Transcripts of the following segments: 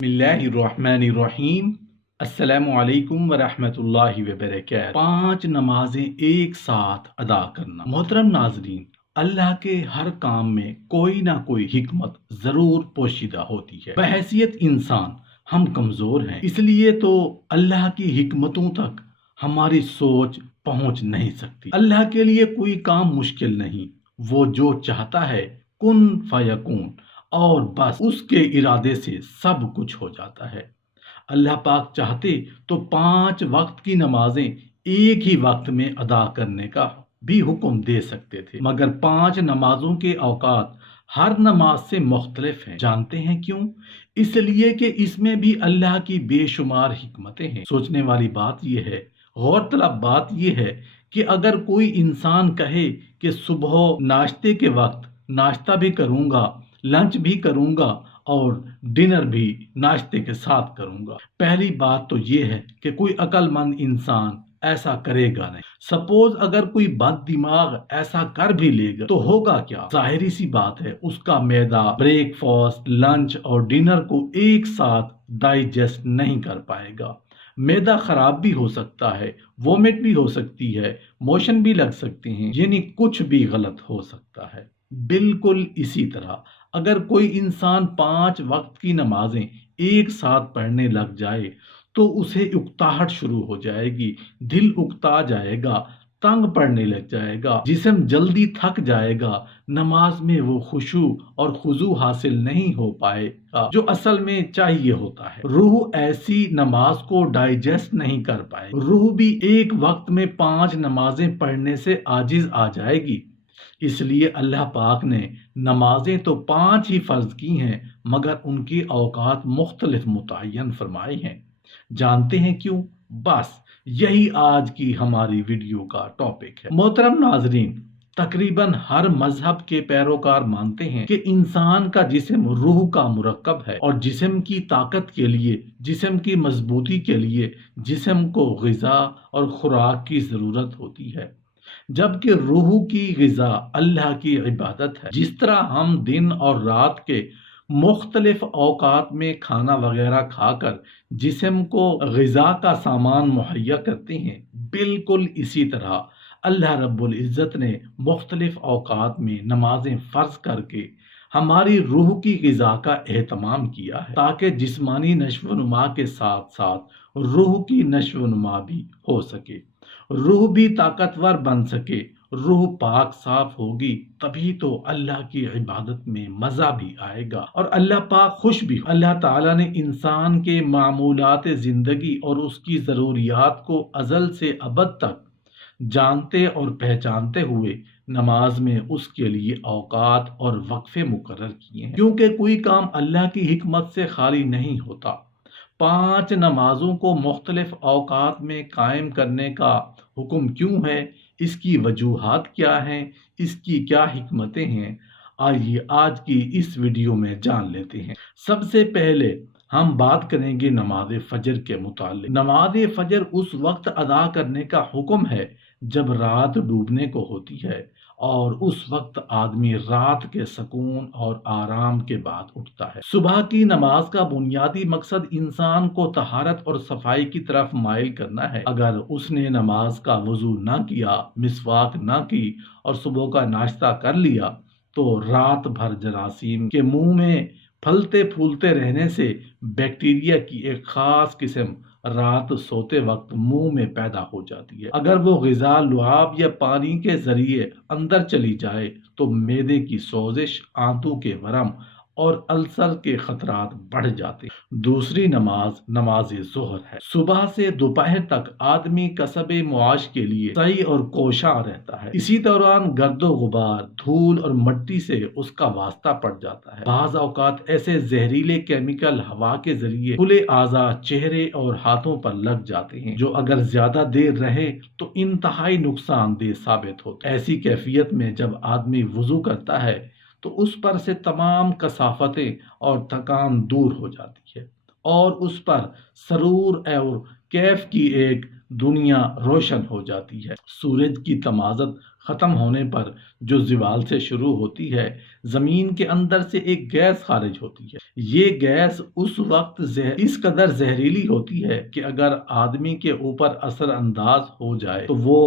बिस्मिल्लाहिर्रहमानिर्रहीम। अस्सलाम वालेकुम वरहमत llahi वबरकातुहू। 5 नमाजें एक साथ अदा करना। मोहतरम नाजरीन, अल्लाह के हर काम में कोई ना कोई हिकमत जरूर पोशीदा होती है। बहैसियत इंसान हम कमजोर हैं, इसलिए तो अल्लाह की हिकमतों तक हमारी सोच पहुंच नहीं सकती। अल्लाह के लिए कोई काम मुश्किल नहीं। वो जो चाहता है कुन फयकून, और बस उसके इरादे से सब कुछ हो जाता है। अल्लाह पाक चाहते तो 5 वक्त की नमाजें एक ही वक्त में अदा करने का भी हुक्म दे सकते थे, मगर 5 नमाजों के औकात हर नमाज से मुख्तलिफ हैं। जानते हैं क्यों? इसलिए कि इसमें भी अल्लाह की बेशुमार हिकमतें हैं। सोचने वाली बात यह है, गौरतलब बात यह है कि अगर कोई इंसान कहे कि सुबह नाश्ते के वक्त नाश्ता भी करूंगा, लंच भी करूंगा और डिनर भी नाश्ते के साथ करूंगा, पहली बात तो यह है कि कोई अक्लमंद इंसान ऐसा करेगा नहीं। सपोज अगर कोई बद दिमाग ऐसा कर भी लेगा तो होगा क्या? जाहिर सी बात है, उसका मैदा ब्रेकफास्ट, लंच और डिनर को एक साथ डाइजेस्ट नहीं कर पाएगा। मैदा खराब भी हो सकता है, वोमिट भी हो सकती है, मोशन भी लग सकते हैं, यानी कुछ भी गलत हो सकता है। बिल्कुल इसी तरह अगर कोई इंसान 5 वक्त की नमाजें एक साथ पढ़ने लग जाए तो उसे उकताहट शुरू हो जाएगी, दिल उकता जाएगा, तंग पड़ने लग जाएगा, जिस्म जल्दी थक जाएगा, नमाज में वो खुशू और खुजू हासिल नहीं हो पाएगा जो असल में चाहिए होता है। रूह ऐसी नमाज को डाइजेस्ट नहीं कर पाएगी। रूह भी एक वक्त में 5 नमाजें पढ़ने से आजिज आ जाएगी। इसलिए अल्लाह पाक ने नमाजें तो 5 ही फर्ज की हैं, मगर उनकी औकात मुख्तलिफ मुतय्यन फरमाई हैं। जानते हैं क्यों? बस यही आज की हमारी वीडियो का टॉपिक है। मोहतरम नाजरीन, तकरीबन हर मजहब के पैरोकार मानते हैं कि इंसान का जिस्म रूह का मुरक्कब है और जिस्म की ताकत के लिए, जिस्म की मजबूती के लिए जिस्म को ग़िज़ा और खुराक की ज़रूरत होती है, जबकि रूह की ग़िज़ा अल्लाह की इबादत है। जिस तरह हम दिन और रात के मुख्तलिफ औकात में खाना वगैरह खाकर जिस्म को ग़िज़ा का सामान मुहैया करते हैं, बिल्कुल इसी तरह अल्लाह रब्बुल इज़्ज़त ने मुख्तलिफ औकात में नमाजें फ़र्ज करके हमारी रूह की ग़िज़ा का एहतमाम किया है, ताकि जिस्मानी नश्व-नुमा के साथ साथ रूह की नश्व-नुमा भी हो सके, रूह भी ताकतवर बन सके। रूह पाक साफ होगी तभी तो अल्लाह की इबादत में मजा भी आएगा और अल्लाह पाक खुश भी। अल्लाह ताला ने इंसान के मामूलात जिंदगी और उसकी ज़रूरियात को अज़ल से अबद तक जानते और पहचानते हुए नमाज में उसके लिए औकात और वक्फे मुकर्रर किए हैं, क्योंकि कोई काम अल्लाह की हिकमत से खाली नहीं होता। 5 नमाजों को मुख्तलिफ औकात में कायम करने का हुक्म क्यों है, इसकी वजूहात क्या हैं, इसकी क्या हिकमतें हैं, आइए आज की इस वीडियो में जान लेते हैं। सबसे पहले हम बात करेंगे नमाज फजर के मुतालिक। नमाज फजर उस वक्त अदा करने का हुक्म है जब रात डूबने को होती है और उस वक्त आदमी रात के सुकून और आराम के बाद उठता है। सुबह की नमाज का बुनियादी मकसद इंसान को तहारत और सफाई की तरफ माइल करना है। अगर उसने नमाज का वजू ना किया, मिसवाक ना की और सुबह का नाश्ता कर लिया तो रात भर जरासीम के मुंह में फलते फूलते रहने से बैक्टीरिया की एक खास किस्म रात सोते वक्त मुंह में पैदा हो जाती है। अगर वो ग़िज़ा लुआब या पानी के जरिए अंदर चली जाए तो मैदे की सोजिश, आंतों के वरम और अल्सर के खतरात बढ़ जाते हैं। दूसरी नमाज नमाज ज़ोहर है। सुबह से दोपहर तक आदमी कसबे मुआश के लिए सही और कोशा रहता है। इसी दौरान गर्दो गुबार, धूल और मिट्टी से उसका वास्ता पड़ जाता है। बाज़ औकात ऐसे जहरीले केमिकल हवा के जरिए खुले आज़ा, चेहरे और हाथों पर लग जाते हैं जो अगर ज्यादा देर रहे तो इंतहाई नुकसानदेह साबित होते हैं। ऐसी कैफियत में जब आदमी वुजू करता है तो उस पर से तमाम कसाफतें और थकान दूर हो जाती है और उस पर सरूर और कैफ की एक दुनिया रोशन हो जाती है। सूरज की तमाज़त ختم ہونے پر جو زوال سے شروع ہوتی ہے، زمین کے اندر سے ایک گیس خارج ہوتی ہے۔ یہ گیس اس وقت اس قدر زہریلی ہوتی ہے کہ اگر آدمی کے اوپر اثر انداز ہو جائے تو وہ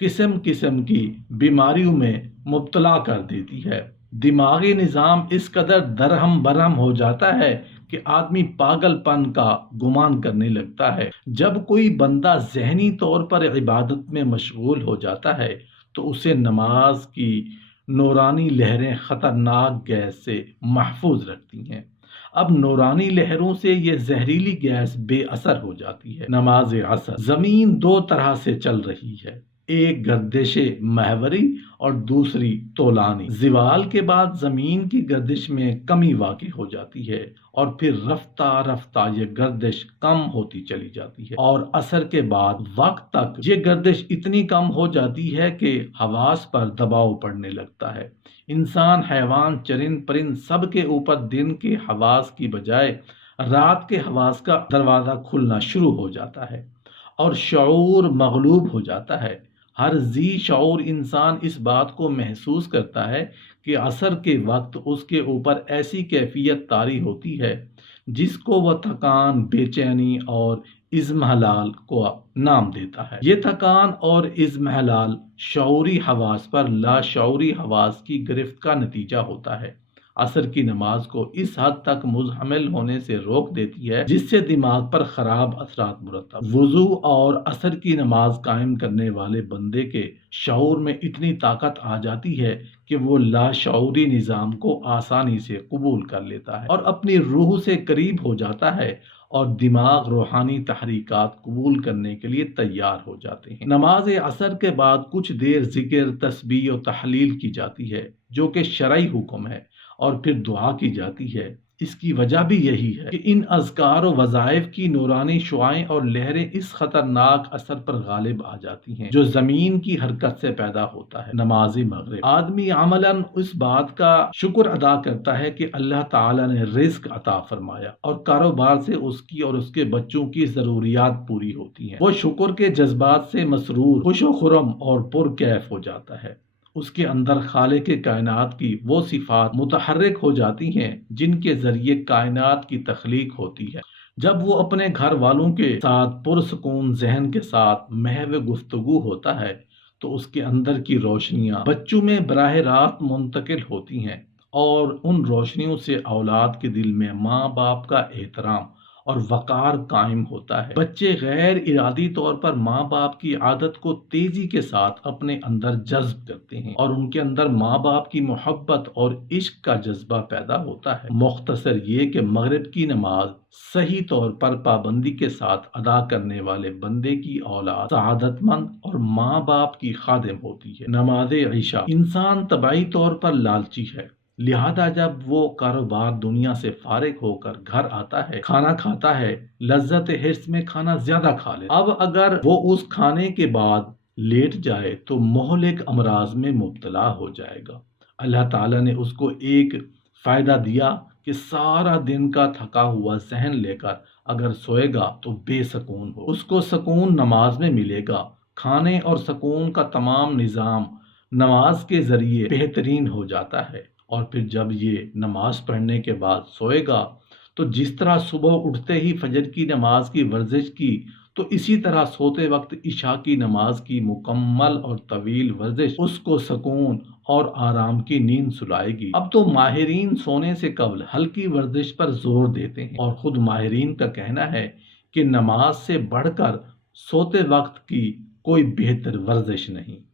قسم قسم کی بیماریوں میں مبتلا کر دیتی ہے۔ دماغی نظام اس قدر درہم برہم ہو جاتا ہے کہ آدمی پاگل پن کا گمان کرنے لگتا ہے۔ جب کوئی بندہ ذہنی طور پر عبادت میں مشغول ہو جاتا ہے تو اسے نماز کی نورانی لہریں خطرناک گیس سے محفوظ رکھتی ہیں۔ اب نورانی لہروں سے یہ زہریلی گیس بے اثر ہو جاتی ہے۔ نماز عصر۔ زمین دو طرح سے چل رہی ہے، ایک گردش محوری اور دوسری طولانی۔ زوال کے بعد زمین کی گردش میں کمی واقع ہو جاتی ہے اور پھر رفتہ رفتہ یہ گردش کم ہوتی چلی جاتی ہے، اور عصر کے بعد وقت تک یہ گردش اتنی کم ہو جاتی ہے کہ حواس پر دباؤ پڑنے لگتا ہے۔ انسان، حیوان، چرند پرند سب کے اوپر دن کے حواس کی بجائے رات کے حواس کا دروازہ کھلنا شروع ہو جاتا ہے اور شعور مغلوب ہو جاتا ہے۔ ہر ذی شعور انسان اس بات کو محسوس کرتا ہے کہ عصر کے وقت اس کے اوپر ایسی کیفیت طاری ہوتی ہے جس کو وہ تھکان، بے چینی اور اضمحلال کو نام دیتا ہے۔ یہ تھکان اور اضمحلال شعوری حواس پر لاشعوری حواس کی گرفت کا نتیجہ ہوتا ہے۔ عصر کی نماز کو اس حد تک مزمحل ہونے سے روک دیتی ہے جس سے دماغ پر خراب اثرات مرتب۔ وضو اور عصر کی نماز قائم کرنے والے بندے کے شعور میں اتنی طاقت آ جاتی ہے کہ وہ لاشعوری نظام کو آسانی سے قبول کر لیتا ہے اور اپنی روح سے قریب ہو جاتا ہے، اور دماغ روحانی تحریکات قبول کرنے کے لیے تیار ہو جاتے ہیں۔ نماز عصر کے بعد کچھ دیر ذکر، تسبیح و تحلیل کی جاتی ہے جو کہ شرعی حکم ہے، اور پھر دعا کی جاتی ہے۔ اس کی وجہ بھی یہی ہے کہ ان اذکار و وظائف کی نورانی شعائیں اور لہریں اس خطرناک اثر پر غالب آ جاتی ہیں جو زمین کی حرکت سے پیدا ہوتا ہے۔ نماز مغرب۔ آدمی عملاً اس بات کا شکر ادا کرتا ہے کہ اللہ تعالیٰ نے رزق عطا فرمایا اور کاروبار سے اس کی اور اس کے بچوں کی ضروریات پوری ہوتی ہیں۔ وہ شکر کے جذبات سے مسرور، خوش و خرم اور پرکیف ہو جاتا ہے۔ اس کے اندر خالق کائنات کی وہ صفات متحرک ہو جاتی ہیں جن کے ذریعے کائنات کی تخلیق ہوتی ہے۔ جب وہ اپنے گھر والوں کے ساتھ پرسکون ذہن کے ساتھ محو گفتگو ہوتا ہے تو اس کے اندر کی روشنیاں بچوں میں براہ راست منتقل ہوتی ہیں، اور ان روشنیوں سے اولاد کے دل میں ماں باپ کا احترام اور وقار قائم ہوتا ہے۔ بچے غیر ارادی طور پر ماں باپ کی عادت کو تیزی کے ساتھ اپنے اندر جذب کرتے ہیں اور ان کے اندر ماں باپ کی محبت اور عشق کا جذبہ پیدا ہوتا ہے۔ مختصر یہ کہ مغرب کی نماز صحیح طور پر پابندی کے ساتھ ادا کرنے والے بندے کی اولاد سعادت مند اور ماں باپ کی خادم ہوتی ہے۔ نماز عشاء۔ انسان طبعی طور پر لالچی ہے، لہذا جب وہ کاروبار دنیا سے فارغ ہو کر گھر آتا ہے، کھانا کھاتا ہے، لذت حرص میں کھانا زیادہ کھا لیتا ہے۔ اب اگر وہ اس کھانے کے بعد لیٹ جائے تو مہلک امراض میں مبتلا ہو جائے گا۔ اللہ تعالیٰ نے اس کو ایک فائدہ دیا کہ سارا دن کا تھکا ہوا ذہن لے کر اگر سوئے گا تو بے سکون ہو۔ اس کو سکون نماز میں ملے گا۔ کھانے اور سکون کا تمام نظام نماز کے ذریعے بہترین ہو جاتا ہے، اور پھر جب یہ نماز پڑھنے کے بعد سوئے گا تو جس طرح صبح اٹھتے ہی فجر کی نماز کی ورزش کی تو اسی طرح سوتے وقت عشاء کی نماز کی مکمل اور طویل ورزش اس کو سکون اور آرام کی نیند سلائے گی۔ اب تو ماہرین سونے سے قبل ہلکی ورزش پر زور دیتے ہیں، اور خود ماہرین کا کہنا ہے کہ نماز سے بڑھ کر سوتے وقت کی کوئی بہتر ورزش نہیں۔